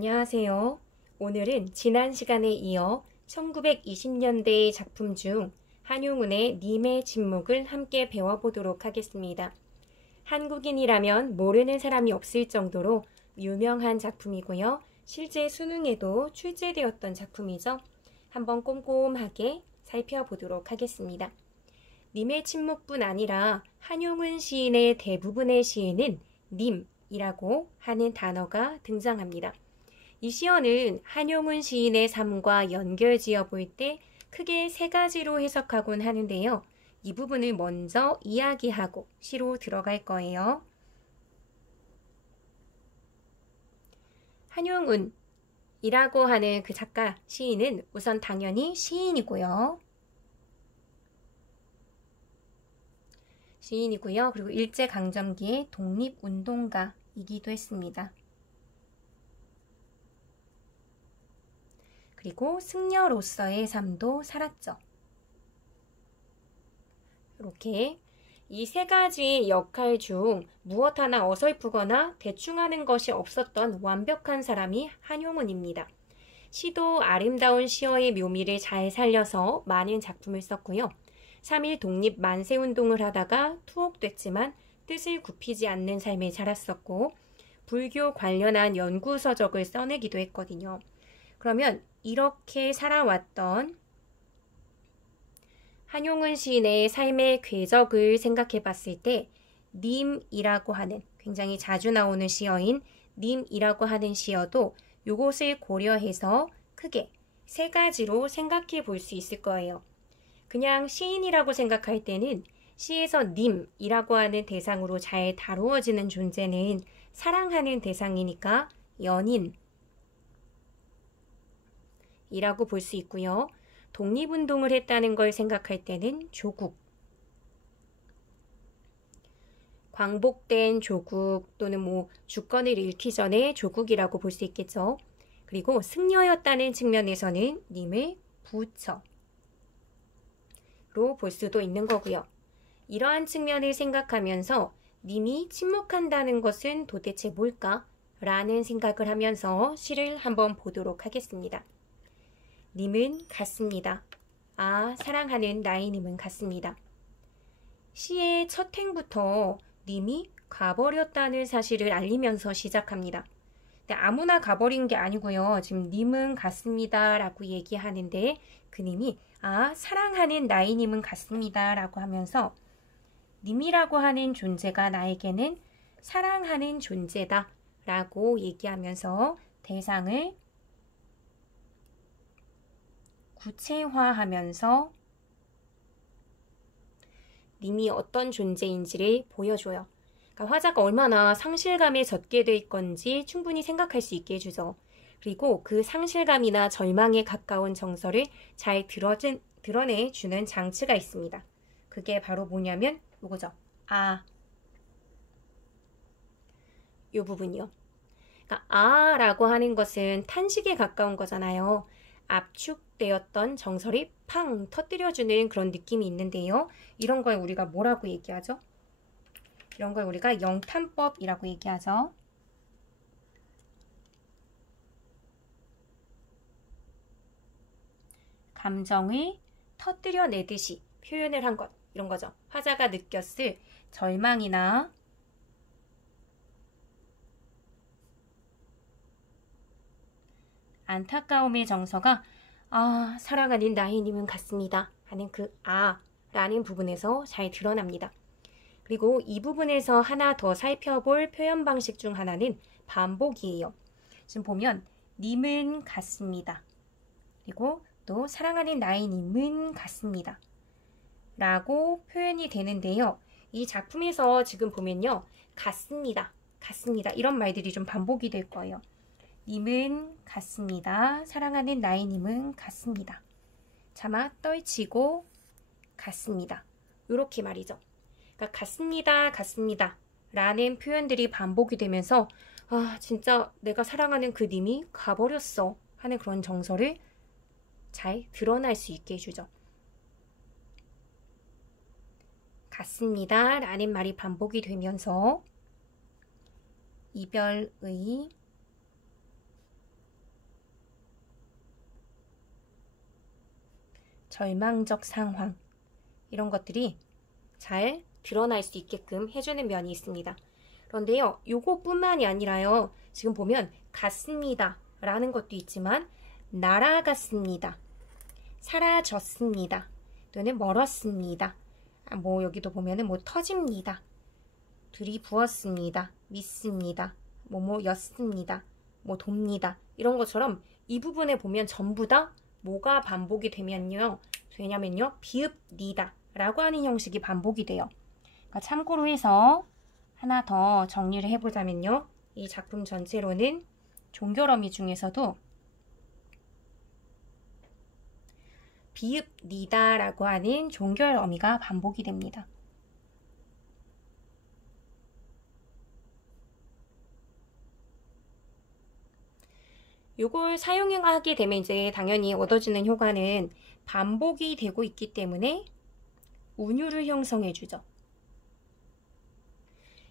안녕하세요. 오늘은 지난 시간에 이어 1920년대의 작품 중 한용운의 님의 침묵을 함께 배워보도록 하겠습니다. 한국인이라면 모르는 사람이 없을 정도로 유명한 작품이고요. 실제 수능에도 출제되었던 작품이죠. 한번 꼼꼼하게 살펴보도록 하겠습니다. 님의 침묵뿐 아니라 한용운 시인의 대부분의 시에는 님이라고 하는 단어가 등장합니다. 이 시어는 한용운 시인의 삶과 연결지어 볼 때 크게 세 가지로 해석하곤 하는데요. 이 부분을 먼저 이야기하고 시로 들어갈 거예요. 한용운이라고 하는 그 작가, 시인은 우선 당연히 시인이고요. 그리고 일제강점기의 독립운동가이기도 했습니다. 그리고 승려로서의 삶도 살았죠. 이렇게 이 세 가지 역할 중 무엇 하나 어설프거나 대충 하는 것이 없었던 완벽한 사람이 한용운입니다. 시도 아름다운 시어의 묘미를 잘 살려서 많은 작품을 썼고요. 3.1 독립 만세운동을 하다가 투옥됐지만 뜻을 굽히지 않는 삶을 살았었고 불교 관련한 연구서적을 써내기도 했거든요. 그러면 이렇게 살아왔던 한용운 시인의 삶의 궤적을 생각해 봤을 때 님이라고 하는 굉장히 자주 나오는 시어인 님이라고 하는 시어도 이것을 고려해서 크게 세 가지로 생각해 볼 수 있을 거예요. 그냥 시인이라고 생각할 때는 시에서 님이라고 하는 대상으로 잘 다루어지는 존재는 사랑하는 대상이니까 연인 이라고 볼 수 있고요. 독립운동을 했다는 걸 생각할 때는 조국, 광복된 조국 또는 주권을 잃기 전에 조국이라고 볼 수 있겠죠. 그리고 승려였다는 측면에서는 님을 부처로 볼 수도 있는 거고요. 이러한 측면을 생각하면서 님이 침묵한다는 것은 도대체 뭘까? 라는 생각을 하면서 시를 한번 보도록 하겠습니다. 님은 같습니다. 사랑하는 나의 님은 같습니다. 시의 첫 행부터 님이 가버렸다는 사실을 알리면서 시작합니다. 근데 아무나 가버린 게 아니고요. 지금 님은 같습니다 라고 얘기하는데 그 님이 사랑하는 나의 님은 같습니다 라고 하면서 님이라고 하는 존재가 나에게는 사랑하는 존재다 라고 얘기하면서 대상을 구체화하면서 님이 어떤 존재인지를 보여줘요. 그러니까 화자가 얼마나 상실감에 젖게 될 건지 충분히 생각할 수 있게 해주죠. 그리고 그 상실감이나 절망에 가까운 정서를 잘 드러내주는 장치가 있습니다. 그게 바로 뭐냐면 이거죠. 이 부분이요. 그러니까 라고 하는 것은 탄식에 가까운 거잖아요. 압축되었던 정서를 팡 터뜨려주는 그런 느낌이 있는데요. 이런 걸 우리가 뭐라고 얘기하죠? 이런 걸 우리가 영탄법이라고 얘기하죠. 감정을 터뜨려내듯이 표현을 한 것, 이런 거죠. 화자가 느꼈을 절망이나 안타까움의 정서가 사랑하는 나의 님은 같습니다 하는 그 라는 부분에서 잘 드러납니다. 그리고 이 부분에서 하나 더 살펴볼 표현 방식 중 하나는 반복이에요. 지금 보면 님은 같습니다. 그리고 또 사랑하는 나의 님은 같습니다 라고 표현이 되는데요. 이 작품에서 지금 보면요. 같습니다. 이런 말들이 좀 반복이 될 거예요. 님은 같습니다. 사랑하는 나의 님은 같습니다. 차마 떨치고 같습니다. 이렇게 말이죠. 그러니까 같습니다 라는 표현들이 반복이 되면서 진짜 내가 사랑하는 그 님이 가버렸어 하는 그런 정서를 잘 드러날 수 있게 해주죠. 같습니다 라는 말이 반복이 되면서 이별의 절망적 상황, 이런 것들이 잘 드러날 수 있게끔 해주는 면이 있습니다. 그런데요, 요거뿐만이 아니라요, 지금 보면 같습니다 라는 것도 있지만 날아갔습니다, 사라졌습니다, 또는 멀었습니다, 뭐 여기도 보면은 뭐 터집니다, 들이부었습니다, 믿습니다, 뭐뭐였습니다, 뭐 돕니다, 이런 것처럼 이 부분에 보면 전부 다 뭐가 반복이 되면요, 비읍 니다 라고 하는 형식이 반복이 돼요. 그러니까 참고로 해서 하나 더 정리를 해보자면요, 이 작품 전체로는 종결어미 중에서도 비읍 니다 라고 하는 종결어미가 반복이 됩니다. 요걸 사용하게 되면 이제 당연히 얻어지는 효과는 반복이 되고 있기 때문에 운율을 형성해 주죠.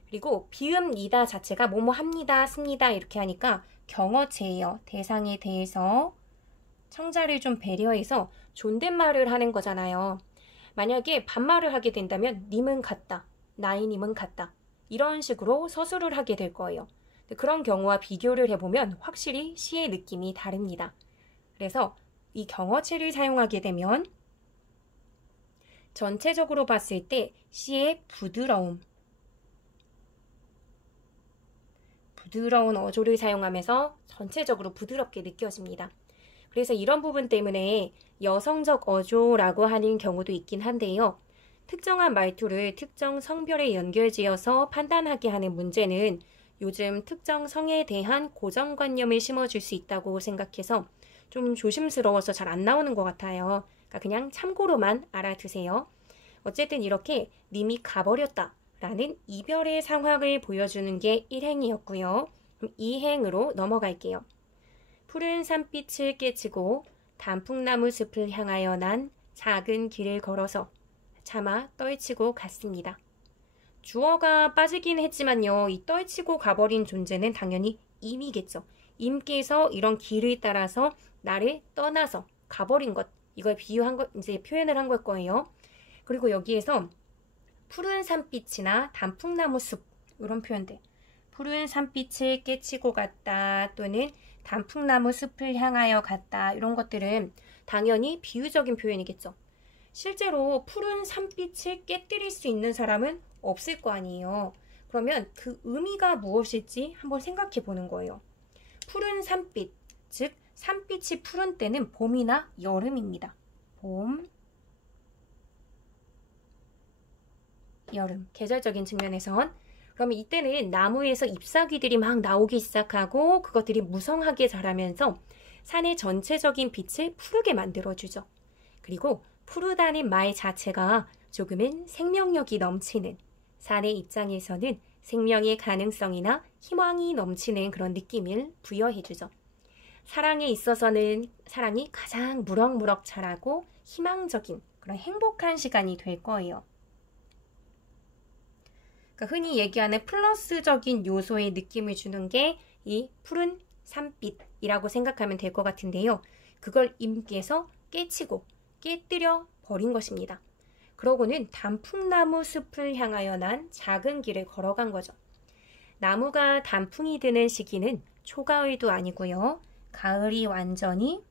그리고 비읍 니다 자체가 뭐뭐 합니다, 씁니다 이렇게 하니까 경어체예요. 대상에 대해서 청자를 좀 배려해서 존댓말을 하는 거잖아요. 만약에 반말을 하게 된다면 님은 같다, 나이님은 같다, 이런 식으로 서술을 하게 될 거예요. 그런 경우와 비교를 해보면 확실히 시의 느낌이 다릅니다. 그래서 이 경어체를 사용하게 되면 전체적으로 봤을 때 시의 부드러운 어조를 사용하면서 전체적으로 부드럽게 느껴집니다. 그래서 이런 부분 때문에 여성적 어조라고 하는 경우도 있긴 한데요. 특정한 말투를 특정 성별에 연결지어서 판단하게 하는 문제는 요즘 특정 성에 대한 고정관념을 심어줄 수 있다고 생각해서 좀 조심스러워서 잘 안 나오는 것 같아요. 그러니까 그냥 참고로만 알아두세요. 어쨌든 이렇게 님이 가버렸다 라는 이별의 상황을 보여주는 게 1행이었고요. 그럼 2행으로 넘어갈게요. 푸른 산빛을 깨치고 단풍나무 숲을 향하여 난 작은 길을 걸어서 차마 떨치고 갔습니다. 주어가 빠지긴 했지만요, 이 떨치고 가버린 존재는 당연히 임이겠죠. 임께서 이런 길을 따라서 나를 떠나서 가버린 것, 이걸 비유한 것, 이제 표현을 한 걸 거예요. 그리고 여기에서 푸른 산빛이나 단풍나무 숲, 이런 표현들, 푸른 산빛을 깨치고 갔다 또는 단풍나무 숲을 향하여 갔다, 이런 것들은 당연히 비유적인 표현이겠죠. 실제로 푸른 산빛을 깨뜨릴 수 있는 사람은 없을 거 아니에요. 그러면 그 의미가 무엇일지 한번 생각해 보는 거예요. 푸른 산빛, 즉 산빛이 푸른 때는 봄이나 여름입니다. 봄, 여름, 계절적인 측면에선. 그러면 이때는 나무에서 잎사귀들이 막 나오기 시작하고 그것들이 무성하게 자라면서 산의 전체적인 빛을 푸르게 만들어주죠. 그리고 푸르다는 말 자체가 조금은 생명력이 넘치는, 산의 입장에서는 생명의 가능성이나 희망이 넘치는 그런 느낌을 부여해주죠. 사랑에 있어서는 사랑이 가장 무럭무럭 자라고 희망적인 그런 행복한 시간이 될 거예요. 그러니까 흔히 얘기하는 플러스적인 요소의 느낌을 주는 게 이 푸른 산빛이라고 생각하면 될 것 같은데요. 그걸 임께서 깨치고 깨뜨려 버린 것입니다. 그러고는 단풍나무 숲을 향하여 난 작은 길을 걸어간 거죠. 나무가 단풍이 드는 시기는 초가을도 아니고요. 가을이 완전히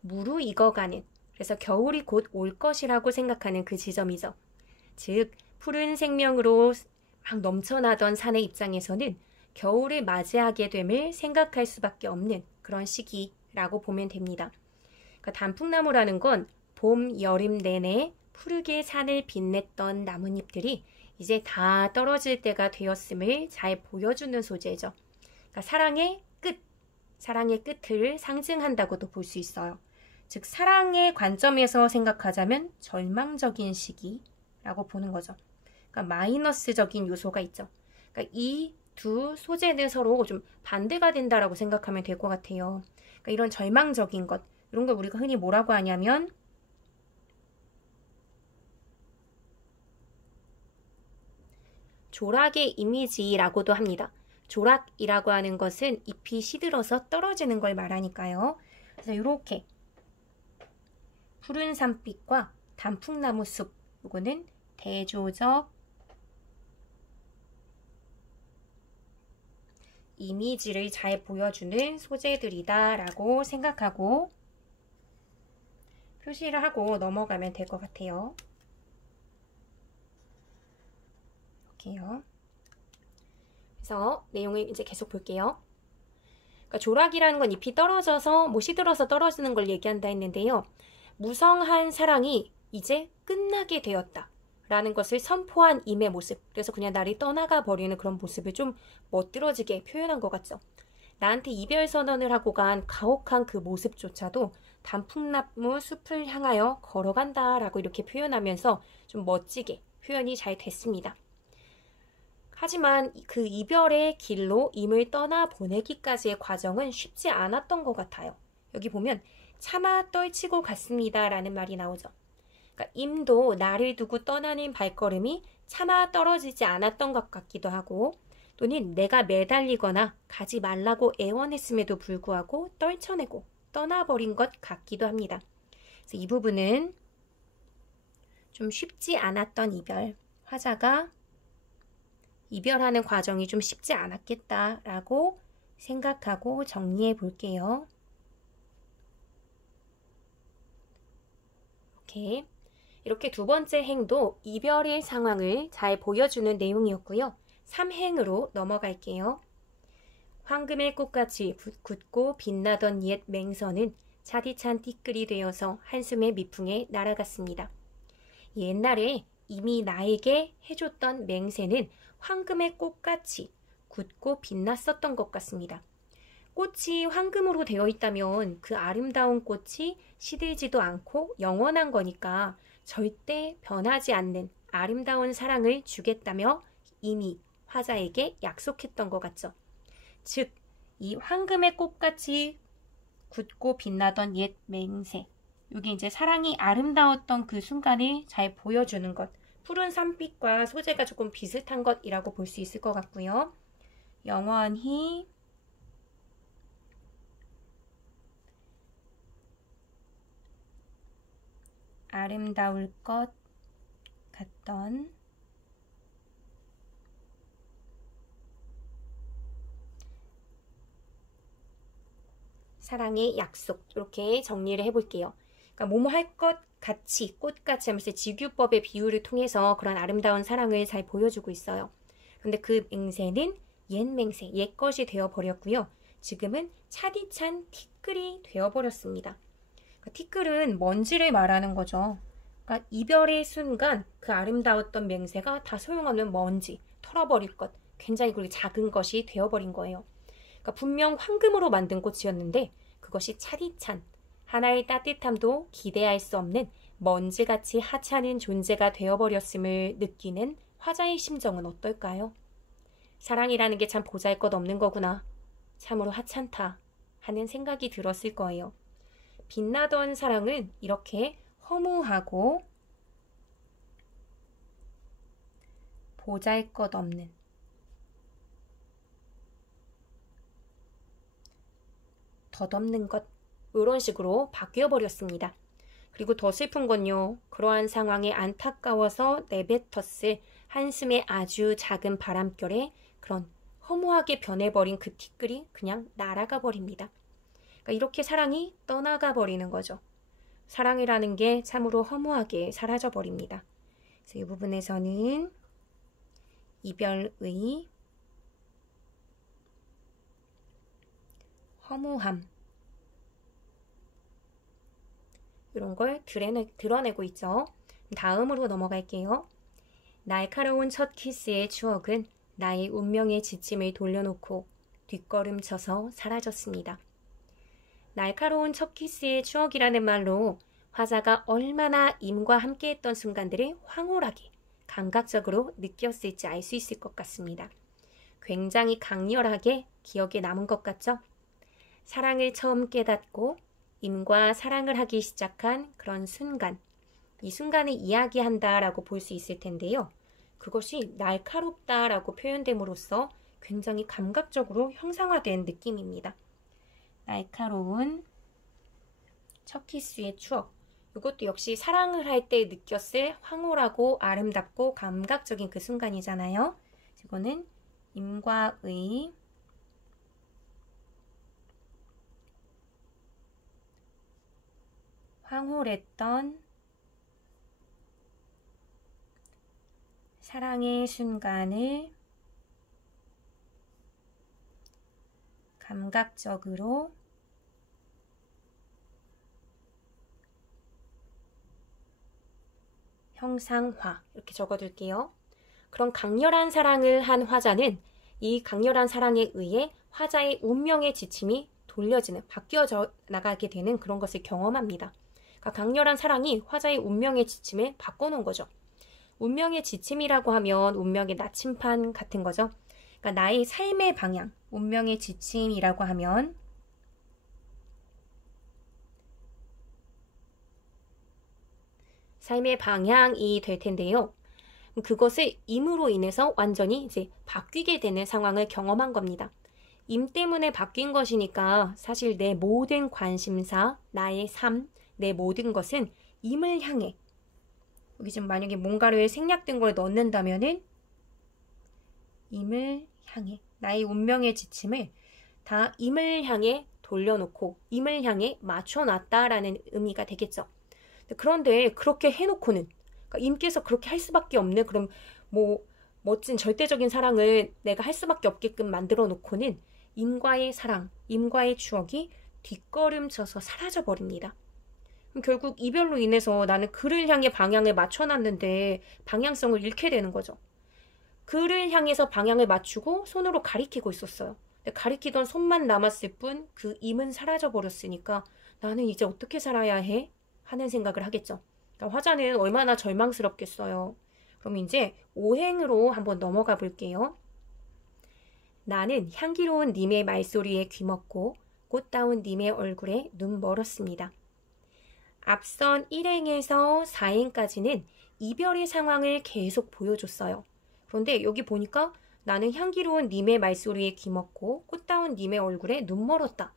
무르익어가는, 그래서 겨울이 곧 올 것이라고 생각하는 그 지점이죠. 즉 푸른 생명으로 막 넘쳐나던 산의 입장에서는 겨울을 맞이하게 됨을 생각할 수밖에 없는 그런 시기라고 보면 됩니다. 그러니까 단풍나무라는 건 봄, 여름 내내 푸르게 산을 빛냈던 나뭇잎들이 이제 다 떨어질 때가 되었음을 잘 보여주는 소재죠. 그러니까 사랑의 끝을 상징한다고도 볼 수 있어요. 즉 사랑의 관점에서 생각하자면 절망적인 시기라고 보는 거죠. 그러니까 마이너스적인 요소가 있죠. 그러니까 이 두 소재는 서로 좀 반대가 된다라고 생각하면 될 것 같아요. 그러니까 이런 절망적인 것, 이런 걸 우리가 흔히 뭐라고 하냐면 조락의 이미지라고도 합니다. 조락이라고 하는 것은 잎이 시들어서 떨어지는 걸 말하니까요. 그래서 이렇게 푸른 산빛과 단풍나무 숲, 요거는 대조적 이미지를 잘 보여주는 소재들이다 라고 생각하고 표시를 하고 넘어가면 될 것 같아요. 이렇게요. 그래서 내용을 이제 계속 볼게요. 그러니까 조락이라는 건 잎이 떨어져서 뭐 시들어서 떨어지는 걸 얘기한다 했는데요. 무성한 사랑이 이제 끝나게 되었다 라는 것을 선포한 임의 모습. 그래서 그냥 나를 떠나가 버리는 그런 모습을 좀 멋들어지게 표현한 것 같죠. 나한테 이별 선언을 하고 간 가혹한 그 모습조차도 단풍나무 숲을 향하여 걸어간다 라고 이렇게 표현하면서 좀 멋지게 표현이 잘 됐습니다. 하지만 그 이별의 길로 임을 떠나보내기까지의 과정은 쉽지 않았던 것 같아요. 여기 보면 차마 떨치고 갔습니다 라는 말이 나오죠. 그러니까 임도 나를 두고 떠나는 발걸음이 차마 떨어지지 않았던 것 같기도 하고 또는 내가 매달리거나 가지 말라고 애원했음에도 불구하고 떨쳐내고 떠나버린 것 같기도 합니다. 그래서 이 부분은 좀 쉽지 않았던 이별, 화자가 이별하는 과정이 좀 쉽지 않았겠다라고 생각하고 정리해 볼게요. 이렇게 두 번째 행도 이별의 상황을 잘 보여주는 내용이었고요. 3행으로 넘어갈게요. 황금의 꽃같이 굳고 빛나던 옛 맹선은 차디찬 티끌이 되어서 한숨의 미풍에 날아갔습니다. 옛날에 이미 나에게 해줬던 맹세는 황금의 꽃같이 굳고 빛났었던 것 같습니다. 꽃이 황금으로 되어 있다면 그 아름다운 꽃이 시들지도 않고 영원한 거니까 절대 변하지 않는 아름다운 사랑을 주겠다며 이미 화자에게 약속했던 것 같죠. 즉, 이 황금의 꽃같이 굳고 빛나던 옛 맹세, 이게 이제 사랑이 아름다웠던 그 순간을 잘 보여주는 것, 푸른 산빛과 소재가 조금 비슷한 것이라고 볼 수 있을 것 같고요. 영원히 아름다울 것 같던 사랑의 약속, 이렇게 정리를 해볼게요. 그러니까 뭐뭐 할 것 같이, 꽃같이 하면서 직유법의 비유를 통해서 그런 아름다운 사랑을 잘 보여주고 있어요. 그런데 그 맹세는 옛 맹세, 옛 것이 되어버렸고요. 지금은 차디찬 티끌이 되어버렸습니다. 그러니까 티끌은 먼지를 말하는 거죠. 그러니까 이별의 순간 그 아름다웠던 맹세가 다 소용없는 먼지, 털어버릴 것, 굉장히 그리고 작은 것이 되어버린 거예요. 그러니까 분명 황금으로 만든 꽃이었는데 그것이 차디찬, 하나의 따뜻함도 기대할 수 없는 먼지같이 하찮은 존재가 되어버렸음을 느끼는 화자의 심정은 어떨까요? 사랑이라는 게 참 보잘것없는 거구나. 참으로 하찮다 하는 생각이 들었을 거예요. 빛나던 사랑은 이렇게 허무하고 보잘것없는 덧없는 것, 이런 식으로 바뀌어버렸습니다. 그리고 더 슬픈 건요. 그러한 상황에 안타까워서 내뱉었을 한숨의 아주 작은 바람결에 그런 허무하게 변해버린 그 티끌이 그냥 날아가 버립니다. 그러니까 이렇게 사랑이 떠나가 버리는 거죠. 사랑이라는 게 참으로 허무하게 사라져 버립니다. 그래서 이 부분에서는 이별의 허무함, 이런 걸 드러내고 있죠. 다음으로 넘어갈게요. 날카로운 첫 키스의 추억은 나의 운명의 지침을 돌려놓고 뒷걸음쳐서 사라졌습니다. 날카로운 첫 키스의 추억이라는 말로 화자가 얼마나 임과 함께했던 순간들을 황홀하게 감각적으로 느꼈을지 알 수 있을 것 같습니다. 굉장히 강렬하게 기억에 남은 것 같죠? 사랑을 처음 깨닫고 임과 사랑을 하기 시작한 그런 순간, 이 순간을 이야기한다라고 볼 수 있을 텐데요. 그것이 날카롭다라고 표현됨으로써 굉장히 감각적으로 형상화된 느낌입니다. 날카로운 첫 키스의 추억, 이것도 역시 사랑을 할 때 느꼈을 황홀하고 아름답고 감각적인 그 순간이잖아요. 이거는 임과의 황홀했던 사랑의 순간을 감각적으로 형상화 이렇게 적어둘게요. 그런 강렬한 사랑을 한 화자는 이 강렬한 사랑에 의해 화자의 운명의 지침이 돌려지는 바뀌어져 나가게 되는 그런 것을 경험합니다. 그러니까 강렬한 사랑이 화자의 운명의 지침을 바꿔놓은 거죠. 운명의 지침이라고 하면 운명의 나침판 같은 거죠. 그러니까 나의 삶의 방향, 운명의 지침이라고 하면 삶의 방향이 될 텐데요. 그것을 임으로 인해서 완전히 이제 바뀌게 되는 상황을 경험한 겁니다. 임 때문에 바뀐 것이니까 사실 내 모든 관심사, 나의 삶, 내 모든 것은 임을 향해, 여기 지금 만약에 뭔가를 생략된 걸 넣는다면은 임을 향해, 나의 운명의 지침을 다 임을 향해 돌려놓고 임을 향해 맞춰놨다라는 의미가 되겠죠. 그런데 그렇게 해놓고는, 그러니까 임께서 그렇게 할 수밖에 없는 그럼 뭐 멋진 절대적인 사랑을 내가 할 수밖에 없게끔 만들어 놓고는 임과의 사랑, 임과의 추억이 뒷걸음쳐서 사라져 버립니다. 결국 이별로 인해서 나는 그를 향해 방향을 맞춰놨는데 방향성을 잃게 되는 거죠. 그를 향해서 방향을 맞추고 손으로 가리키고 있었어요. 근데 가리키던 손만 남았을 뿐 그 임은 사라져 버렸으니까 나는 이제 어떻게 살아야 해? 하는 생각을 하겠죠. 그러니까 화자는 얼마나 절망스럽겠어요. 그럼 이제 오행으로 한번 넘어가 볼게요. 나는 향기로운 님의 말소리에 귀먹고 꽃다운 님의 얼굴에 눈 멀었습니다. 앞선 1행에서 4행까지는 이별의 상황을 계속 보여줬어요. 그런데 여기 보니까 나는 향기로운 님의 말소리에 귀먹고 꽃다운 님의 얼굴에 눈 멀었다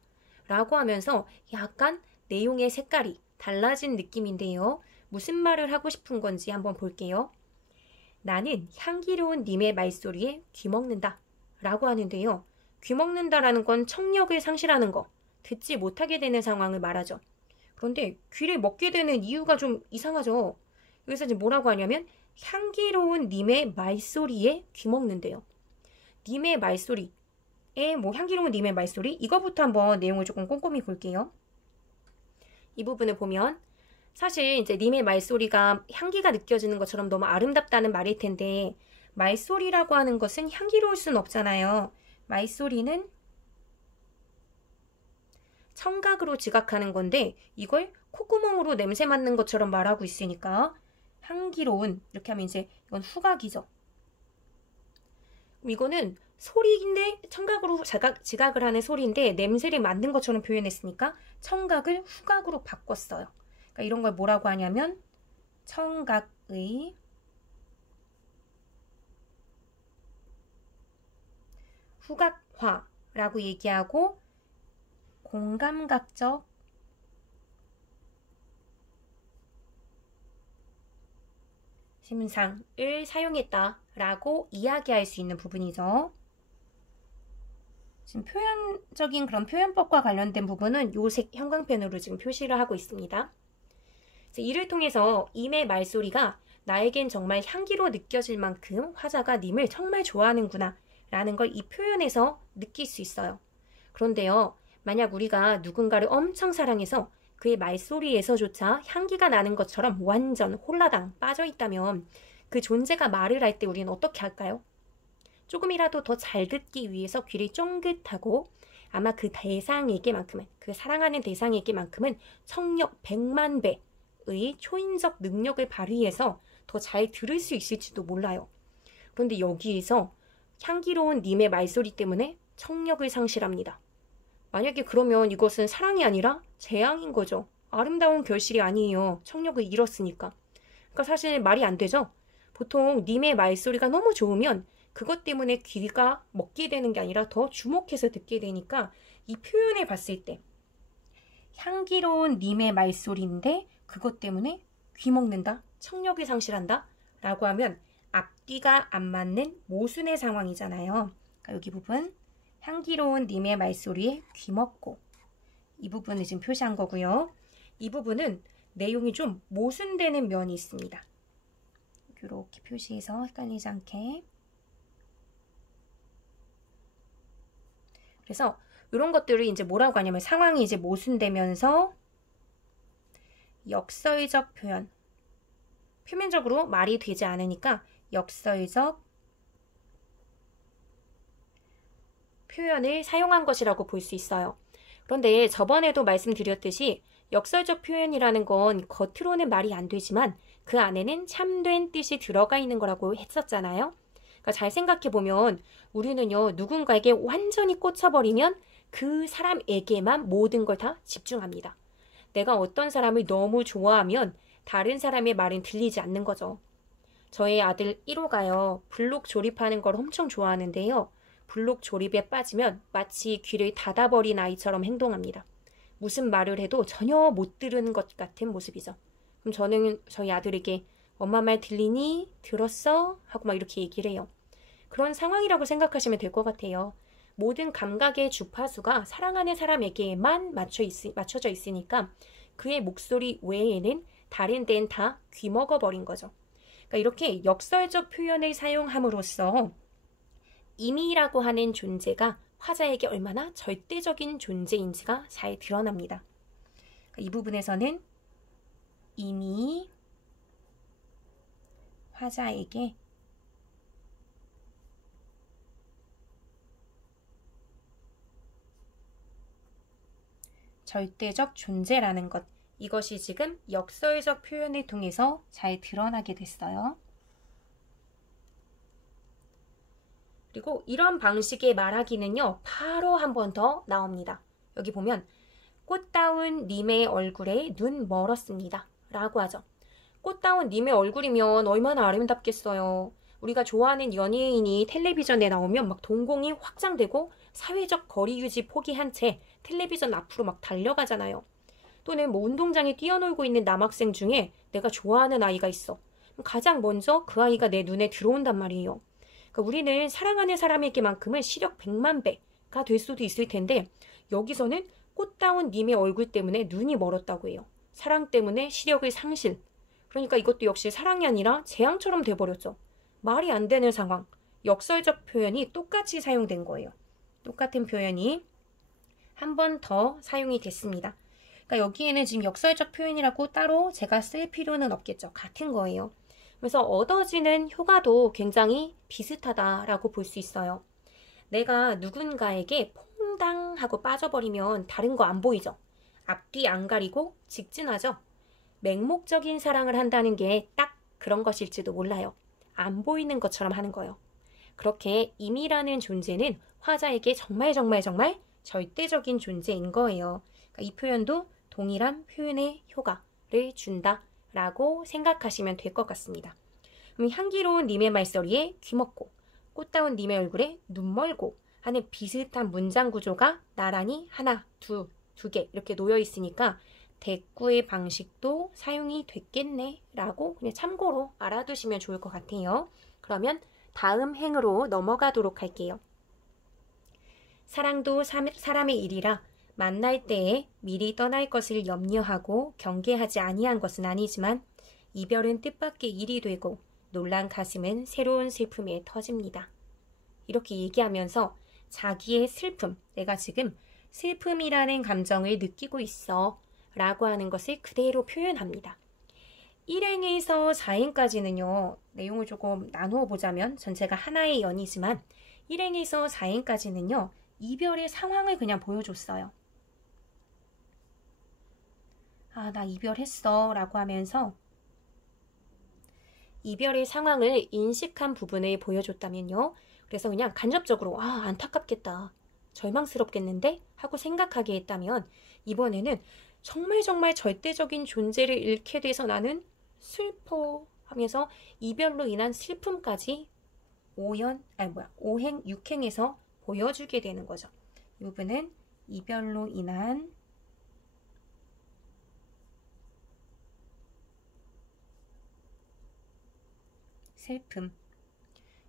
라고 하면서 약간 내용의 색깔이 달라진 느낌인데요. 무슨 말을 하고 싶은 건지 한번 볼게요. 나는 향기로운 님의 말소리에 귀먹는다 라고 하는데요. 귀먹는다라는 건 청력을 상실하는 거, 듣지 못하게 되는 상황을 말하죠. 그런데 귀를 먹게 되는 이유가 좀 이상하죠. 여기서 이제 뭐라고 하냐면 향기로운 님의 말소리에 귀먹는데요. 님의 말소리에 뭐 향기로운 님의 말소리 이거부터 한번 내용을 조금 꼼꼼히 볼게요. 이 부분을 보면 사실 이제 님의 말소리가 향기가 느껴지는 것처럼 너무 아름답다는 말일 텐데 말소리라고 하는 것은 향기로울 수는 없잖아요. 말소리는 청각으로 지각하는 건데 이걸 콧구멍으로 냄새 맡는 것처럼 말하고 있으니까 향기로운 이렇게 하면 이제 이건 후각이죠. 이거는 소리인데 청각으로 지각을 하는 소리인데 냄새를 맡는 것처럼 표현했으니까 청각을 후각으로 바꿨어요. 그러니까 이런 걸 뭐라고 하냐면 청각의 후각화라고 얘기하고 공감각적 심상을 사용했다라고 이야기할 수 있는 부분이죠. 지금 표현적인 그런 표현법과 관련된 부분은 요색 형광펜으로 지금 표시를 하고 있습니다. 이를 통해서 임의 말소리가 나에겐 정말 향기로 느껴질 만큼 화자가 님을 정말 좋아하는구나 라는 걸 이 표현에서 느낄 수 있어요. 그런데요, 만약 우리가 누군가를 엄청 사랑해서 그의 말소리에서조차 향기가 나는 것처럼 완전 홀라당 빠져있다면 그 존재가 말을 할 때 우리는 어떻게 할까요? 조금이라도 더 잘 듣기 위해서 귀를 쫑긋하고 아마 그 대상에게만큼은, 그 사랑하는 대상에게만큼은 청력 100만 배의 초인적 능력을 발휘해서 더 잘 들을 수 있을지도 몰라요. 그런데 여기에서 향기로운 님의 말소리 때문에 청력을 상실합니다. 만약에 그러면 이것은 사랑이 아니라 재앙인 거죠. 아름다운 결실이 아니에요. 청력을 잃었으니까. 그러니까 사실 말이 안 되죠. 보통 님의 말소리가 너무 좋으면 그것 때문에 귀가 먹게 되는 게 아니라 더 주목해서 듣게 되니까 이 표현을 봤을 때 향기로운 님의 말소리인데 그것 때문에 귀 먹는다, 청력이 상실한다 라고 하면 앞뒤가 안 맞는 모순의 상황이잖아요. 그러니까 여기 부분 향기로운 님의 말소리에 귀 먹고, 이 부분을 지금 표시한 거고요. 이 부분은 내용이 좀 모순되는 면이 있습니다. 이렇게 표시해서 헷갈리지 않게. 그래서 이런 것들을 이제 뭐라고 하냐면 상황이 이제 모순되면서 역설적 표현, 표면적으로 말이 되지 않으니까 역설적 표현을 사용한 것이라고 볼 수 있어요. 그런데 저번에도 말씀드렸듯이 역설적 표현이라는 건 겉으로는 말이 안 되지만 그 안에는 참된 뜻이 들어가 있는 거라고 했었잖아요. 그러니까 잘 생각해보면 우리는요, 누군가에게 완전히 꽂혀버리면 그 사람에게만 모든 걸 다 집중합니다. 내가 어떤 사람을 너무 좋아하면 다른 사람의 말은 들리지 않는 거죠. 저희 아들 1호가요, 블록 조립하는 걸 엄청 좋아하는데요. 블록 조립에 빠지면 마치 귀를 닫아버린 아이처럼 행동합니다. 무슨 말을 해도 전혀 못 들은 것 같은 모습이죠. 그럼 저는 저희 아들에게 엄마 말 들리니? 들었어? 하고 막 이렇게 얘기를 해요. 그런 상황이라고 생각하시면 될 것 같아요. 모든 감각의 주파수가 사랑하는 사람에게만 맞춰져 있으니까 그의 목소리 외에는 다른 데는 다 귀먹어버린 거죠. 그러니까 이렇게 역설적 표현을 사용함으로써 임의라고 하는 존재가 화자에게 얼마나 절대적인 존재인지가 잘 드러납니다. 이 부분에서는 임의 화자에게 절대적 존재라는 것, 이것이 지금 역설적 표현을 통해서 잘 드러나게 됐어요. 그리고 이런 방식의 말하기는요, 바로 한 번 더 나옵니다. 여기 보면 꽃다운 님의 얼굴에 눈 멀었습니다 라고 하죠. 꽃다운 님의 얼굴이면 얼마나 아름답겠어요. 우리가 좋아하는 연예인이 텔레비전에 나오면 막 동공이 확장되고 사회적 거리 유지 포기한 채 텔레비전 앞으로 막 달려가잖아요. 또는 뭐 운동장에 뛰어놀고 있는 남학생 중에 내가 좋아하는 아이가 있어. 가장 먼저 그 아이가 내 눈에 들어온단 말이에요. 그러니까 우리는 사랑하는 사람에게만큼은 시력 100만 배가 될 수도 있을 텐데 여기서는 꽃다운 님의 얼굴 때문에 눈이 멀었다고 해요. 사랑 때문에 시력의 상실. 그러니까 이것도 역시 사랑이 아니라 재앙처럼 돼버렸죠. 말이 안 되는 상황. 역설적 표현이 똑같이 사용된 거예요. 똑같은 표현이 한 번 더 사용이 됐습니다. 그러니까 여기에는 지금 역설적 표현이라고 따로 제가 쓸 필요는 없겠죠. 같은 거예요. 그래서 얻어지는 효과도 굉장히 비슷하다라고 볼 수 있어요. 내가 누군가에게 퐁당 하고 빠져버리면 다른 거 안 보이죠. 앞뒤 안 가리고 직진하죠. 맹목적인 사랑을 한다는 게 딱 그런 것일지도 몰라요. 안 보이는 것처럼 하는 거예요. 그렇게 임이라는 존재는 화자에게 정말 절대적인 존재인 거예요. 그러니까 이 표현도 동일한 표현의 효과를 준다라고 생각하시면 될 것 같습니다. 그럼 향기로운 님의 말소리에 귀먹고 꽃다운 님의 얼굴에 눈 멀고 하는 비슷한 문장 구조가 나란히 하나, 두 개 이렇게 놓여 있으니까 대꾸의 방식도 사용이 됐겠네 라고 그냥 참고로 알아두시면 좋을 것 같아요. 그러면 다음 행으로 넘어가도록 할게요. 사랑도 사람의 일이라 만날 때에 미리 떠날 것을 염려하고 경계하지 아니한 것은 아니지만 이별은 뜻밖의 일이 되고 놀란 가슴은 새로운 슬픔에 터집니다. 이렇게 얘기하면서 자기의 슬픔, 내가 지금 슬픔이라는 감정을 느끼고 있어 라고 하는 것을 그대로 표현합니다. 1행에서 4행까지는요. 내용을 조금 나누어 보자면 전체가 하나의 연이지만 1행에서 4행까지는요. 이별의 상황을 그냥 보여줬어요. 아, 나 이별했어 라고 하면서 이별의 상황을 인식한 부분을 보여줬다면요. 그래서 그냥 간접적으로 아, 안타깝겠다. 절망스럽겠는데? 하고 생각하게 했다면 이번에는 정말 절대적인 존재를 잃게 돼서 나는 슬퍼 하면서 이별로 인한 슬픔까지 5행, 6행에서 보여주게 되는 거죠. 이 부분은 이별로 인한 슬픔.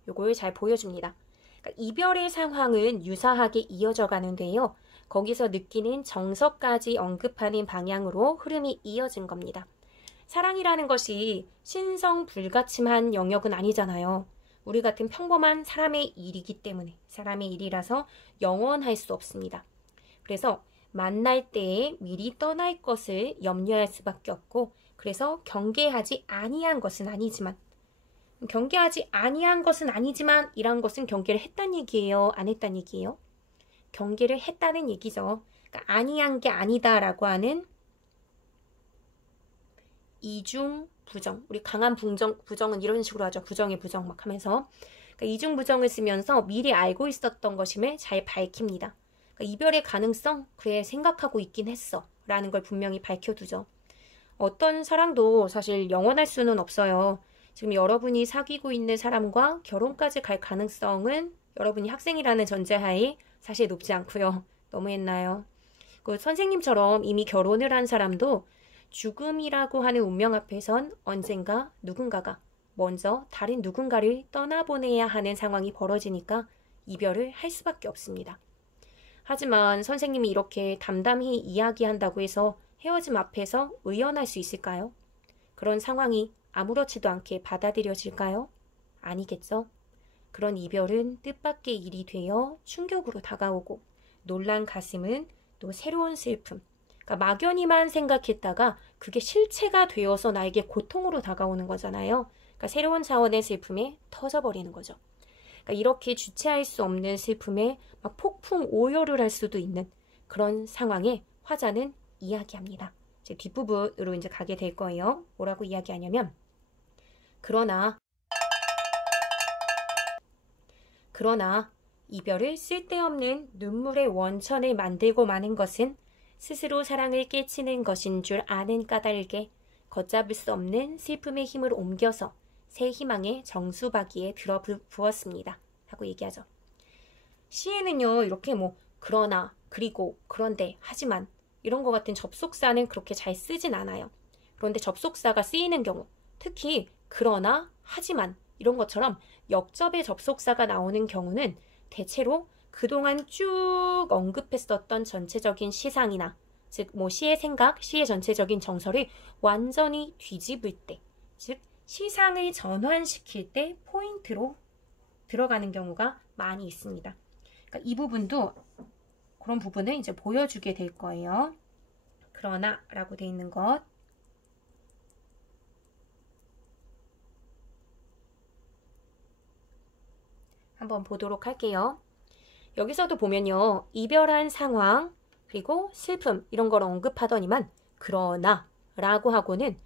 요걸 잘 보여줍니다. 그러니까 이별의 상황은 유사하게 이어져 가는데요. 거기서 느끼는 정서까지 언급하는 방향으로 흐름이 이어진 겁니다. 사랑이라는 것이 신성불가침한 영역은 아니잖아요. 우리 같은 평범한 사람의 일이기 때문에, 사람의 일이라서 영원할 수 없습니다. 그래서 만날 때에 미리 떠날 것을 염려할 수밖에 없고, 그래서 경계하지 아니한 것은 아니지만 이란 것은 경계를 했단 얘기예요? 안 했단 얘기예요? 경계를 했다는 얘기죠. 그러니까 아니한 게 아니다라고 하는 이중부정. 우리 강한 부정은 이런 식으로 하죠. 부정의 부정 막 하면서. 그러니까 이중부정을 쓰면서 미리 알고 있었던 것임을 잘 밝힙니다. 그러니까 이별의 가능성? 그래, 생각하고 있긴 했어. 라는 걸 분명히 밝혀두죠. 어떤 사랑도 사실 영원할 수는 없어요. 지금 여러분이 사귀고 있는 사람과 결혼까지 갈 가능성은 여러분이 학생이라는 전제하에 사실 높지 않고요. 너무했나요? 그 선생님처럼 이미 결혼을 한 사람도 죽음이라고 하는 운명 앞에선 언젠가 누군가가 먼저 다른 누군가를 떠나보내야 하는 상황이 벌어지니까 이별을 할 수밖에 없습니다. 하지만 선생님이 이렇게 담담히 이야기한다고 해서 헤어짐 앞에서 의연할 수 있을까요? 그런 상황이 아무렇지도 않게 받아들여질까요? 아니겠죠? 그런 이별은 뜻밖의 일이 되어 충격으로 다가오고 놀란 가슴은 또 새로운 슬픔, 그러니까 막연히만 생각했다가 그게 실체가 되어서 나에게 고통으로 다가오는 거잖아요. 그러니까 새로운 차원의 슬픔에 터져버리는 거죠. 그러니까 이렇게 주체할 수 없는 슬픔에 막 폭풍 오열을 할 수도 있는 그런 상황에 화자는 이야기합니다. 이제 뒷부분으로 이제 가게 될 거예요. 뭐라고 이야기하냐면, 그러나 이별을 쓸데없는 눈물의 원천을 만들고 마는 것은 스스로 사랑을 깨치는 것인 줄 아는 까닭에 걷잡을 수 없는 슬픔의 힘을 옮겨서 새 희망의 정수박이에 들어부었습니다. 하고 얘기하죠. 시에는요, 이렇게 그러나, 그리고, 그런데, 하지만 이런 것 같은 접속사는 그렇게 잘 쓰진 않아요. 그런데 접속사가 쓰이는 경우, 특히 그러나, 하지만 이런 것처럼 역접의 접속사가 나오는 경우는 대체로 그동안 쭉 언급했었던 전체적인 시상이나 즉 시의 생각, 시의 전체적인 정서를 완전히 뒤집을 때, 즉 시상을 전환시킬 때 포인트로 들어가는 경우가 많이 있습니다. 그러니까 이 부분도 그런 부분을 이제 보여주게 될 거예요. 그러나 라고 돼 있는 것. 한번 보도록 할게요. 여기서도 보면요. 이별한 상황, 그리고 슬픔 이런 걸 언급하더니만 그러나 라고 하고는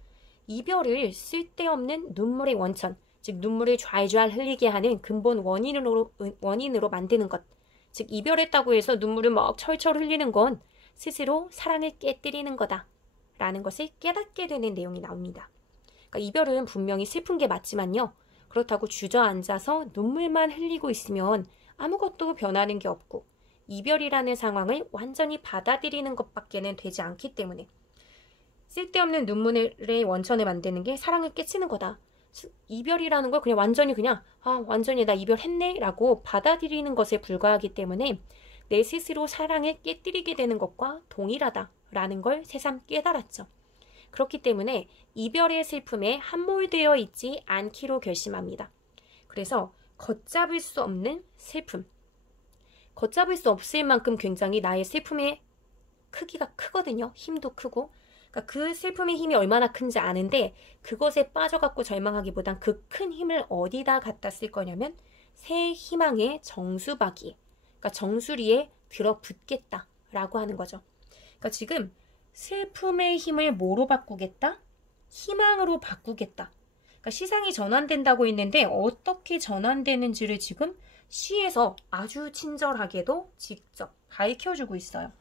이별을 쓸데없는 눈물의 원천, 즉 눈물을 좔좔 흘리게 하는 근본 원인으로 만드는 것. 즉 이별했다고 해서 눈물을 막 철철 흘리는 건 스스로 사랑을 깨뜨리는 거다 라는 것을 깨닫게 되는 내용이 나옵니다. 그러니까 이별은 분명히 슬픈 게 맞지만요. 그렇다고 주저앉아서 눈물만 흘리고 있으면 아무것도 변하는 게 없고 이별이라는 상황을 완전히 받아들이는 것밖에는 되지 않기 때문에 쓸데없는 눈물의 원천을 만드는 게 사랑을 깨치는 거다. 이별이라는 걸 그냥 완전히 나 이별했네 라고 받아들이는 것에 불과하기 때문에 내 스스로 사랑을 깨뜨리게 되는 것과 동일하다라는 걸 새삼 깨달았죠. 그렇기 때문에 이별의 슬픔에 함몰되어 있지 않기로 결심합니다. 그래서 걷잡을 수 없는 슬픔, 걷잡을 수 없을 만큼 굉장히 나의 슬픔의 크기가 크거든요. 힘도 크고. 그러니까 그 슬픔의 힘이 얼마나 큰지 아는데 그것에 빠져갖고 절망하기보단 그 큰 힘을 어디다 갖다 쓸 거냐면 새 희망의 정수박이, 그러니까 정수리에 들어붙겠다라고 하는 거죠. 그러니까 지금 슬픔의 힘을 뭐로 바꾸겠다? 희망으로 바꾸겠다. 그러니까 시상이 전환된다고 했는데 어떻게 전환되는지를 지금 시에서 아주 친절하게도 직접 밝혀주고 있어요.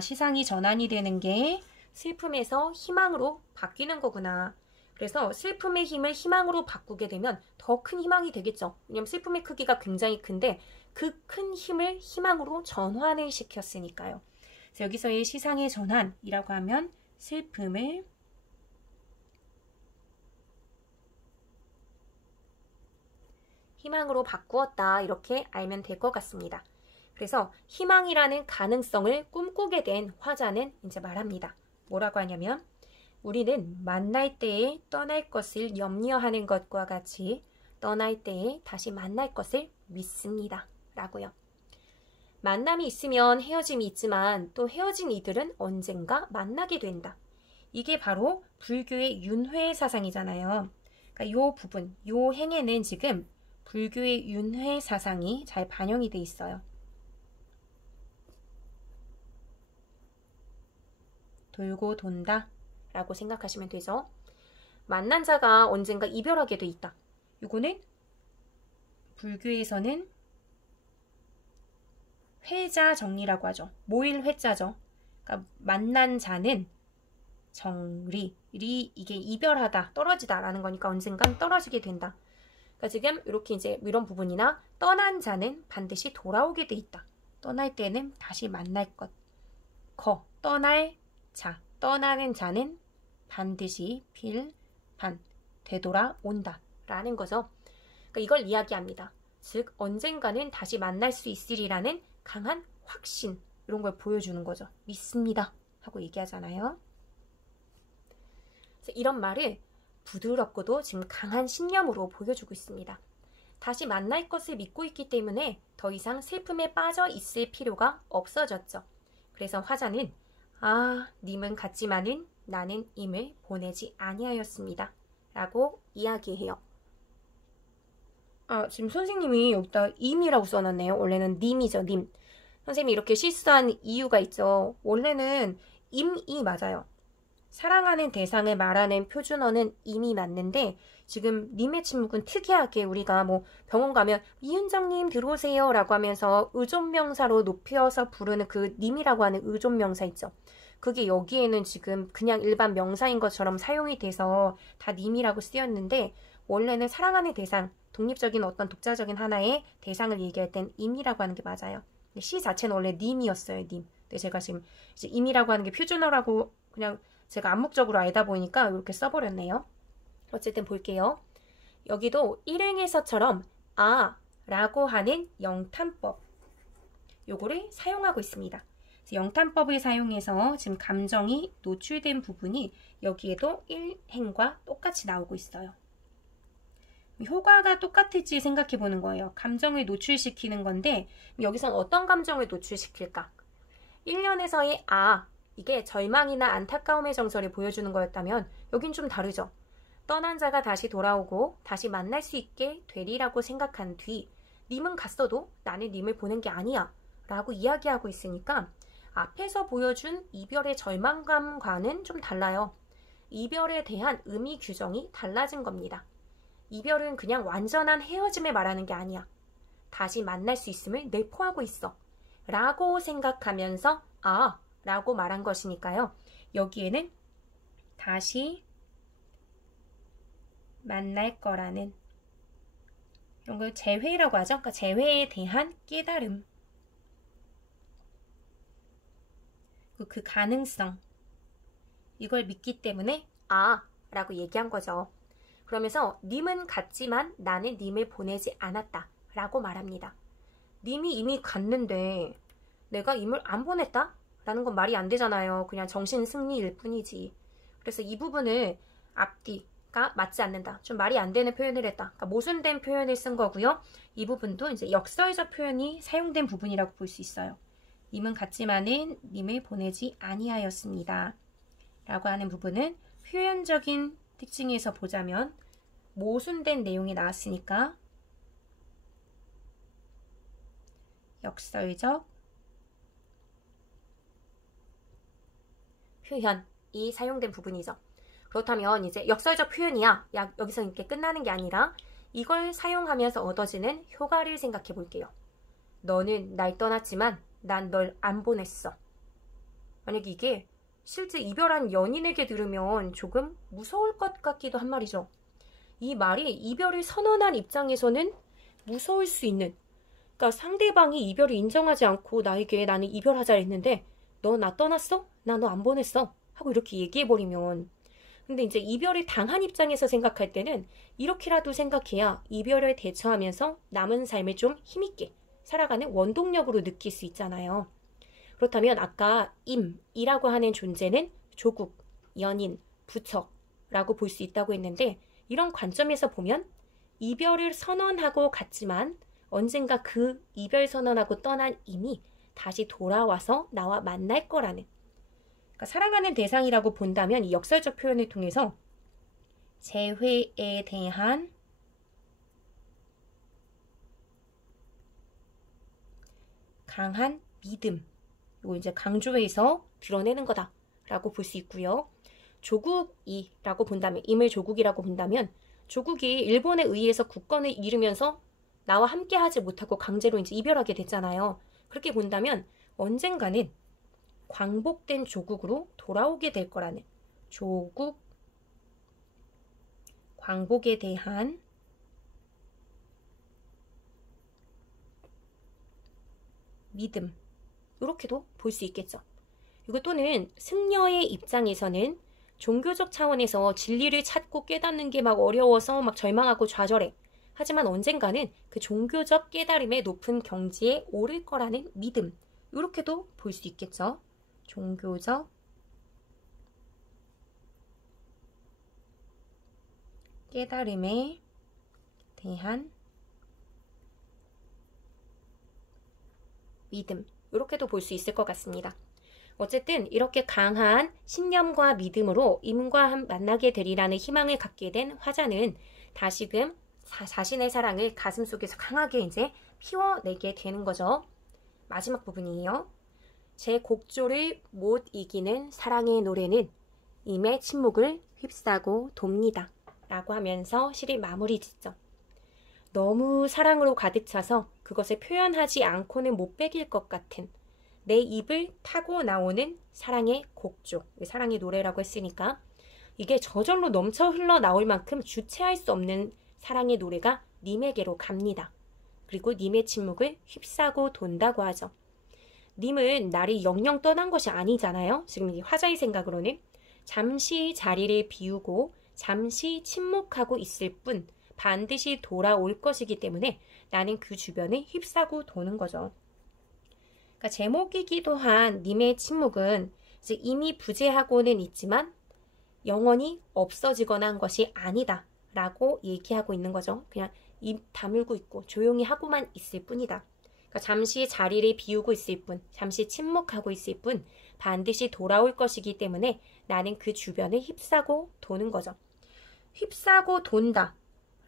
시상이 전환이 되는 게 슬픔에서 희망으로 바뀌는 거구나. 그래서 슬픔의 힘을 희망으로 바꾸게 되면 더 큰 희망이 되겠죠. 왜냐면 슬픔의 크기가 굉장히 큰데 그 큰 힘을 희망으로 전환을 시켰으니까요. 그래서 여기서의 시상의 전환이라고 하면 슬픔을 희망으로 바꾸었다. 이렇게 알면 될 것 같습니다. 그래서 희망이라는 가능성을 꿈꾸게 된 화자는 이제 말합니다. 뭐라고 하냐면 우리는 만날 때에 떠날 것을 염려하는 것과 같이 떠날 때에 다시 만날 것을 믿습니다. 라고요. 만남이 있으면 헤어짐이 있지만 또 헤어진 이들은 언젠가 만나게 된다. 이게 바로 불교의 윤회 사상이잖아요. 그러니까 이 부분, 이 행에는 지금 불교의 윤회 사상이 잘 반영이 돼 있어요. 돌고 돈다 라고 생각하시면 되죠. 만난 자가 언젠가 이별하게 돼 있다. 이거는 불교에서는 회자 정리라고 하죠. 모일 회자죠. 그러니까 만난 자는 정리, 리 이게 이별하다, 떨어지다 라는 거니까 언젠간 떨어지게 된다. 그러니까 지금 이렇게 이제 이런 부분이나 떠난 자는 반드시 돌아오게 돼 있다. 떠날 때는 다시 만날 것. 떠날 자, 떠나는 자는 반드시 되돌아온다 라는 거죠. 그러니까 이걸 이야기합니다. 즉 언젠가는 다시 만날 수 있으리라는 강한 확신, 이런 걸 보여주는 거죠. 믿습니다 하고 얘기하잖아요. 그래서 이런 말을 부드럽고도 지금 강한 신념으로 보여주고 있습니다. 다시 만날 것을 믿고 있기 때문에 더 이상 슬픔에 빠져 있을 필요가 없어졌죠. 그래서 화자는 님은 갔지만은 나는 임을 보내지 아니하였습니다 라고 이야기해요. 지금 선생님이 여기다 임이라고 써놨네요. 원래는 님이죠, 님. 선생님이 이렇게 실수한 이유가 있죠. 원래는 임이 맞아요. 사랑하는 대상을 말하는 표준어는 임이 맞는데 지금 님의 침묵은 특이하게 우리가 뭐 병원 가면 이윤정님 들어오세요 라고 하면서 의존명사로 높여서 부르는 그 님이라고 하는 의존명사 있죠. 그게 여기에는 지금 그냥 일반 명사인 것처럼 사용이 돼서 다 님이라고 쓰였는데 원래는 사랑하는 대상, 독립적인 어떤 독자적인 하나의 대상을 얘기할 땐 임이라고 하는 게 맞아요. 시 자체는 원래 님이었어요, 님. 근데 제가 지금 이제 임이라고 하는 게 표준어라고 그냥 제가 암묵적으로 알다 보니까 이렇게 써버렸네요. 어쨌든 볼게요. 여기도 일행에서처럼 라고 하는 영탄법, 요거를 사용하고 있습니다. 영탄법을 사용해서 지금 감정이 노출된 부분이 여기에도 일행과 똑같이 나오고 있어요. 효과가 똑같을지 생각해 보는 거예요. 감정을 노출시키는 건데 여기선 어떤 감정을 노출시킬까? 1년에서의 이게 절망이나 안타까움의 정서를 보여주는 거였다면 여긴 좀 다르죠. 떠난 자가 다시 돌아오고 다시 만날 수 있게 되리라고 생각한 뒤 님은 갔어도 나는 님을 보낸 게 아니야 라고 이야기하고 있으니까 앞에서 보여준 이별의 절망감과는 좀 달라요. 이별에 대한 의미 규정이 달라진 겁니다. 이별은 그냥 완전한 헤어짐을 말하는 게 아니야. 다시 만날 수 있음을 내포하고 있어 라고 생각하면서 라고 말한 것이니까요. 여기에는 다시 만날 거라는 이런 걸 재회라고 하죠. 그러니까 재회에 대한 깨달음, 그 가능성, 이걸 믿기 때문에 라고 얘기한 거죠. 그러면서 님은 갔지만 나는 님을 보내지 않았다 라고 말합니다. 님이 이미 갔는데 내가 임을 안 보냈다? 라는 건 말이 안 되잖아요. 그냥 정신 승리일 뿐이지. 그래서 이 부분을 앞뒤가 맞지 않는다. 좀 말이 안 되는 표현을 했다. 그러니까 모순된 표현을 쓴 거고요. 이 부분도 이제 역설적 표현이 사용된 부분이라고 볼 수 있어요. 님은 갔지만은 님을 보내지 아니하였습니다. 라고 하는 부분은 표현적인 특징에서 보자면 모순된 내용이 나왔으니까 역설적 표현이 사용된 부분이죠. 그렇다면 이제 역설적 표현이야. 여기서 이렇게 끝나는 게 아니라 이걸 사용하면서 얻어지는 효과를 생각해 볼게요. 너는 날 떠났지만 난 널 안 보냈어. 만약에 이게 실제 이별한 연인에게 들으면 조금 무서울 것 같기도 한 말이죠. 이 말이 이별을 선언한 입장에서는 무서울 수 있는, 그러니까 상대방이 이별을 인정하지 않고 나에게 나는 이별하자 했는데 너 나 떠났어? 나 너 안 보냈어? 하고 이렇게 얘기해버리면 근데 이제 이별을 당한 입장에서 생각할 때는 이렇게라도 생각해야 이별을 대처하면서 남은 삶을 좀 힘있게 살아가는 원동력으로 느낄 수 있잖아요. 그렇다면 아까 임이라고 하는 존재는 조국, 연인, 부처라고 볼 수 있다고 했는데, 이런 관점에서 보면 이별을 선언하고 갔지만 언젠가 그 이별 선언하고 떠난 임이 다시 돌아와서 나와 만날 거라는, 그러니까 사랑하는 대상이라고 본다면 이 역설적 표현을 통해서 재회에 대한 강한 믿음, 이거 이제 강조해서 드러내는 거다라고 볼 수 있고요. 조국이라고 본다면, 임을 조국이라고 본다면 조국이 일본에 의해서 국권을 잃으면서 나와 함께 하지 못하고 강제로 이제 이별하게 됐잖아요. 그렇게 본다면 언젠가는 광복된 조국으로 돌아오게 될 거라는, 조국 광복에 대한 믿음, 이렇게도 볼 수 있겠죠. 이거 또는 승려의 입장에서는 종교적 차원에서 진리를 찾고 깨닫는 게 막 어려워서 막 절망하고 좌절해. 하지만 언젠가는 그 종교적 깨달음의 높은 경지에 오를 거라는 믿음, 이렇게도 볼 수 있겠죠. 종교적 깨달음에 대한 믿음, 이렇게도 볼 수 있을 것 같습니다. 어쨌든 이렇게 강한 신념과 믿음으로 임과 만나게 되리라는 희망을 갖게 된 화자는 다시금 자신의 사랑을 가슴속에서 강하게 이제 피워내게 되는 거죠. 마지막 부분이에요. 제 곡조를 못 이기는 사랑의 노래는 임의 침묵을 휩싸고 돕니다. 라고 하면서 시를 마무리 짓죠. 너무 사랑으로 가득 차서 그것을 표현하지 않고는 못 베길 것 같은 내 입을 타고 나오는 사랑의 곡조, 사랑의 노래라고 했으니까 이게 저절로 넘쳐 흘러나올 만큼 주체할 수 없는 사랑의 노래가 님에게로 갑니다. 그리고 님의 침묵을 휩싸고 돈다고 하죠. 님은 나를 영영 떠난 것이 아니잖아요. 지금 이 화자의 생각으로는 잠시 자리를 비우고 잠시 침묵하고 있을 뿐 반드시 돌아올 것이기 때문에 나는 그 주변을 휩싸고 도는 거죠. 그러니까 제목이기도 한 님의 침묵은 이제 이미 부재하고는 있지만 영원히 없어지거나 한 것이 아니다 라고 얘기하고 있는 거죠. 그냥 입 다물고 있고 조용히 하고만 있을 뿐이다. 그러니까 잠시 자리를 비우고 있을 뿐, 잠시 침묵하고 있을 뿐 반드시 돌아올 것이기 때문에 나는 그 주변을 휩싸고 도는 거죠. 휩싸고 돈다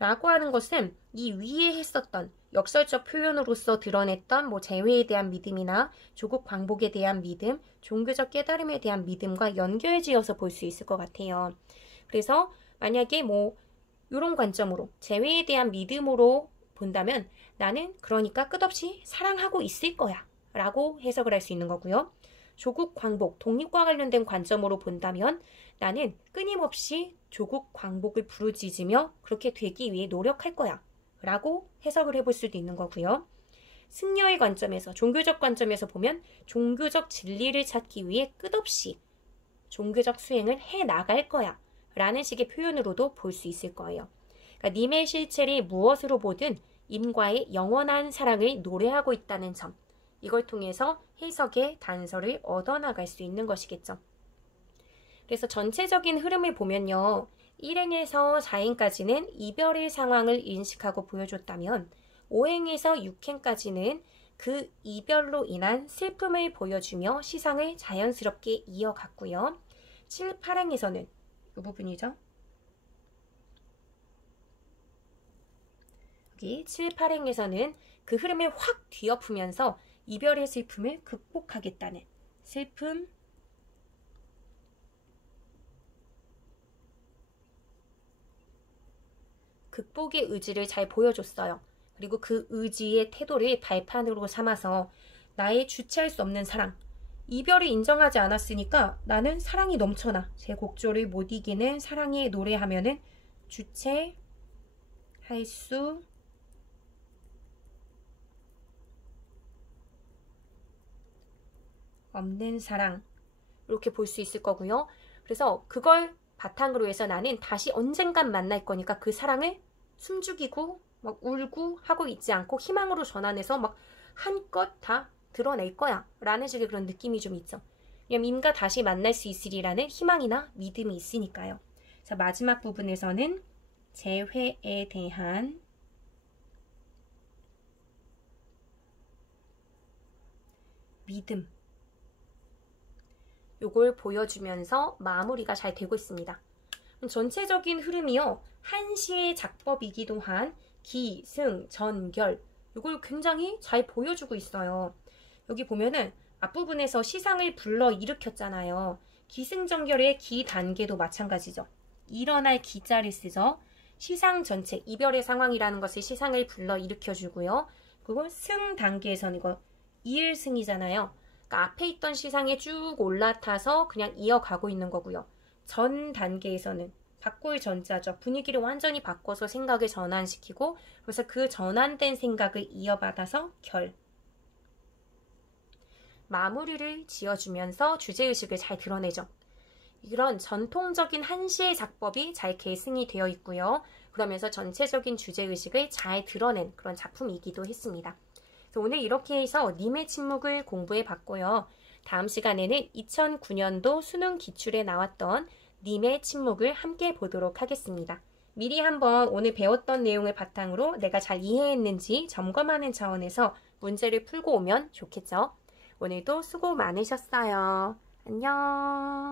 라고 하는 것은 이 위에 했었던 역설적 표현으로서 드러냈던 재회에 대한 믿음이나 조국 광복에 대한 믿음, 종교적 깨달음에 대한 믿음과 연결지어서 볼 수 있을 것 같아요. 그래서 만약에 이런 관점으로 재회에 대한 믿음으로 본다면 나는 그러니까 끝없이 사랑하고 있을 거야 라고 해석을 할 수 있는 거고요. 조국 광복, 독립과 관련된 관점으로 본다면 나는 끊임없이 조국 광복을 부르짖으며 그렇게 되기 위해 노력할 거야 라고 해석을 해볼 수도 있는 거고요. 승려의 관점에서, 종교적 관점에서 보면 종교적 진리를 찾기 위해 끝없이 종교적 수행을 해나갈 거야 라는 식의 표현으로도 볼 수 있을 거예요. 그러니까 님의 실체를 무엇으로 보든 임과의 영원한 사랑을 노래하고 있다는 점, 이걸 통해서 해석의 단서를 얻어나갈 수 있는 것이겠죠. 그래서 전체적인 흐름을 보면요. 1행에서 4행까지는 이별의 상황을 인식하고 보여줬다면 5행에서 6행까지는 그 이별로 인한 슬픔을 보여주며 시상을 자연스럽게 이어갔고요. 7, 8행에서는 이 부분이죠. 여기 7, 8행에서는 그 흐름을 확 뒤엎으면서 이별의 슬픔을 극복하겠다는 슬픔, 극복의 의지를 잘 보여줬어요. 그리고 그 의지의 태도를 발판으로 삼아서 나의 주체할 수 없는 사랑, 이별을 인정하지 않았으니까 나는 사랑이 넘쳐나. 제 곡조를 못 이기는 사랑의 노래하면은 주체할 수 없는 사랑, 이렇게 볼 수 있을 거고요. 그래서 그걸 바탕으로 해서 나는 다시 언젠간 만날 거니까 그 사랑을 숨죽이고 막 울고 하고 있지 않고 희망으로 전환해서 막 한껏 다 드러낼 거야 라는 식의 그런 느낌이 좀 있죠. 왜냐면 임과 다시 만날 수 있으리라는 희망이나 믿음이 있으니까요. 자, 마지막 부분에서는 재회에 대한 믿음, 요걸 보여주면서 마무리가 잘 되고 있습니다. 전체적인 흐름이요, 한시의 작법이기도 한 기, 승, 전, 결, 요걸 굉장히 잘 보여주고 있어요. 여기 보면은 앞부분에서 시상을 불러 일으켰잖아요. 기승전결의 기 단계도 마찬가지죠. 일어날 기자를 쓰죠. 시상 전체, 이별의 상황이라는 것을 시상을 불러 일으켜주고요. 그리고 승 단계에서는 이거 이일승이잖아요. 그러니까 앞에 있던 시상에 쭉 올라타서 그냥 이어가고 있는 거고요. 전 단계에서는 바꿀 전자죠. 분위기를 완전히 바꿔서 생각을 전환시키고, 그래서 그 전환된 생각을 이어받아서 결. 마무리를 지어주면서 주제의식을 잘 드러내죠. 이런 전통적인 한시의 작법이 잘 계승이 되어 있고요. 그러면서 전체적인 주제의식을 잘 드러낸 그런 작품이기도 했습니다. 그래서 오늘 이렇게 해서 님의 침묵을 공부해 봤고요. 다음 시간에는 2009년도 수능 기출에 나왔던 님의 침묵을 함께 보도록 하겠습니다. 미리 한번 오늘 배웠던 내용을 바탕으로 내가 잘 이해했는지 점검하는 차원에서 문제를 풀고 오면 좋겠죠. 오늘도 수고 많으셨어요. 안녕.